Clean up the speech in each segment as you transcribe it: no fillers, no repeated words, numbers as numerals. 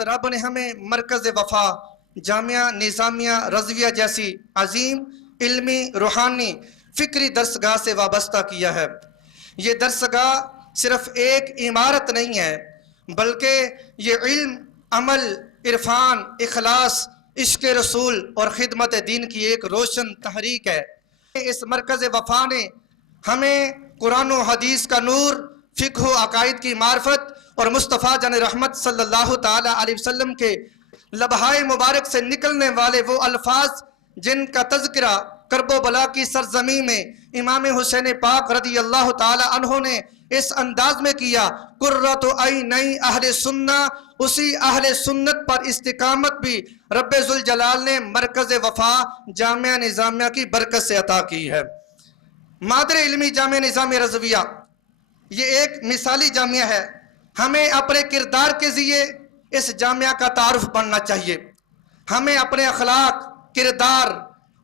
رب نے ہمیں مرکز وفا جامعہ نظامیہ رضویہ جیسی عظیم علمی روحانی فکری درسگاہ سے وابستہ کیا ہے۔ یہ درسگاہ صرف ایک عمارت نہیں ہے، بلکہ یہ علم، عمل، عرفان، اخلاص، عشق رسول اور خدمت دین کی ایک روشن تحریک ہے۔ اس مرکز وفا نے ہمیں قرآن و حدیث کا نور، فقہ و عقائد کی معرفت اور مصطفیٰ جان رحمت صلی اللہ تعالیٰ علیہ وسلم کے لبہائے مبارک سے نکلنے والے وہ الفاظ جن کا تذکرہ کرب و بلا کی سرزمین میں امام حسین پاک رضی اللہ تعالیٰ عنہ نے اس انداز میں کیا، قرۃ عینی اہل سنہ، اسی اہل سنت پر استقامت بھی رب ذوالجلال نے مرکز وفا جامعہ نظامیہ کی برکت سے عطا کی ہے۔ مادر علمی جامعہ نظامیہ رضویہ یہ ایک مثالی جامعہ ہے۔ ہمیں اپنے کردار کے ذریعے اس جامعہ کا تعارف بننا چاہیے۔ ہمیں اپنے اخلاق، کردار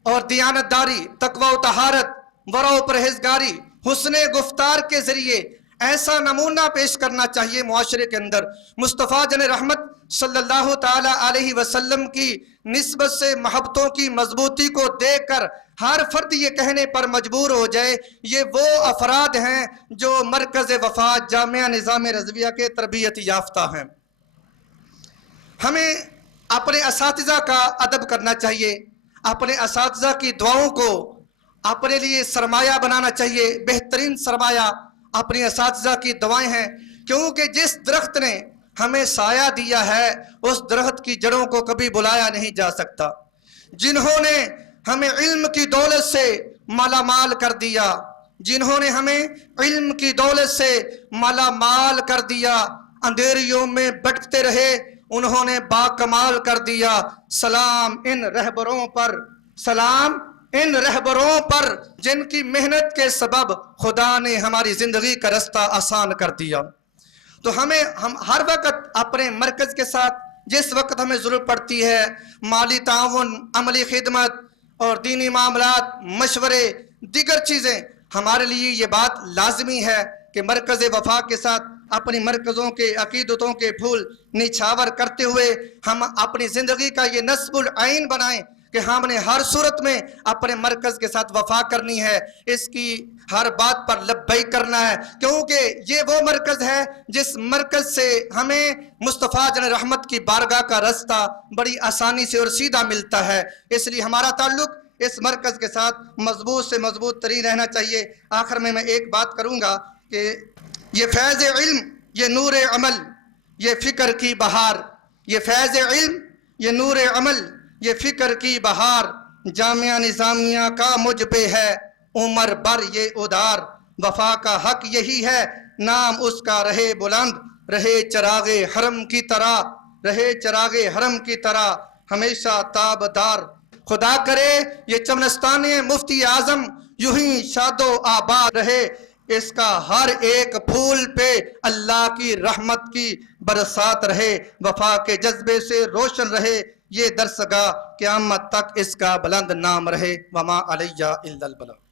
اور دیانتداری، تقوی و طہارت، ورع و پرہیزگاری، حسن گفتار کے ذریعے ایسا نمونہ پیش کرنا چاہیے معاشرے کے اندر مصطفیٰ جان رحمت صلی اللہ تعالیٰ علیہ وسلم کی نسبت سے محبتوں کی مضبوطی کو دیکھ کر ہر فرد یہ کہنے پر مجبور ہو جائے یہ وہ افراد ہیں جو مرکز وفا جامعہ نظامیہ رضویہ کے تربیت یافتہ ہیں۔ ہمیں اپنے اساتذہ کا ادب کرنا چاہیے، اپنے اساتذہ کی دعاؤں کو اپنے لیے سرمایہ بنانا چاہیے۔ بہترین سرمایہ اپنے اساتذہ کی دعائیں ہیں، کیونکہ جس درخت نے ہمیں سایہ دیا ہے اس درخت کی جڑوں کو کبھی بلایا نہیں جا سکتا۔ جنہوں نے ہمیں علم کی دولت سے مالا مال کر دیا، جنہوں نے ہمیں علم کی دولت سے مالا مال کر دیا، اندھیریوں میں بھٹکتے رہے، انہوں نے باکمال کر دیا۔ سلام ان رہبروں پر، سلام ان رہبروں پر جن کی محنت کے سبب خدا نے ہماری زندگی کا رستہ آسان کر دیا۔ تو ہم ہر وقت اپنے مرکز کے ساتھ جس وقت ہمیں ضرورت پڑتی ہے مالی تعاون، عملی خدمت اور دینی معاملات، مشورے، دیگر چیزیں، ہمارے لیے یہ بات لازمی ہے کہ مرکز وفا کے ساتھ اپنی مرکزوں کے عقیدتوں کے پھول نچھاور کرتے ہوئے ہم اپنی زندگی کا یہ نصب العین بنائیں کہ ہم نے ہر صورت میں اپنے مرکز کے ساتھ وفا کرنی ہے، اس کی ہر بات پر لبیک کرنا ہے، کیونکہ یہ وہ مرکز ہے جس مرکز سے ہمیں مصطفیٰ جان رحمت کی بارگاہ کا رستہ بڑی آسانی سے اور سیدھا ملتا ہے۔ اس لیے ہمارا تعلق اس مرکز کے ساتھ مضبوط سے مضبوط ترین رہنا چاہیے۔ آخر میں ایک بات کروں گا کہ یہ فیض علم، یہ نور عمل، یہ فکر کی بہار، یہ فیض علم، یہ نور عمل، یہ فکر کی بہار، جامعہ نظامیہ کا مجھ پہ ہے عمر بر یہ ادار، وفا کا حق یہی ہے نام اس کا رہے بلند، رہے چراغ حرم کی طرح، رہے چراغ حرم کی طرح ہمیشہ تابدار۔ خدا کرے یہ چمنستان مفتی اعظم یوں ہی شاد و آباد رہے، اس کا ہر ایک پھول پہ اللہ کی رحمت کی برسات رہے، وفا کے جذبے سے روشن رہے یہ درسگاہ، قیامت تک اس کا بلند نام رہے۔ وما علیہ الا البلاغ۔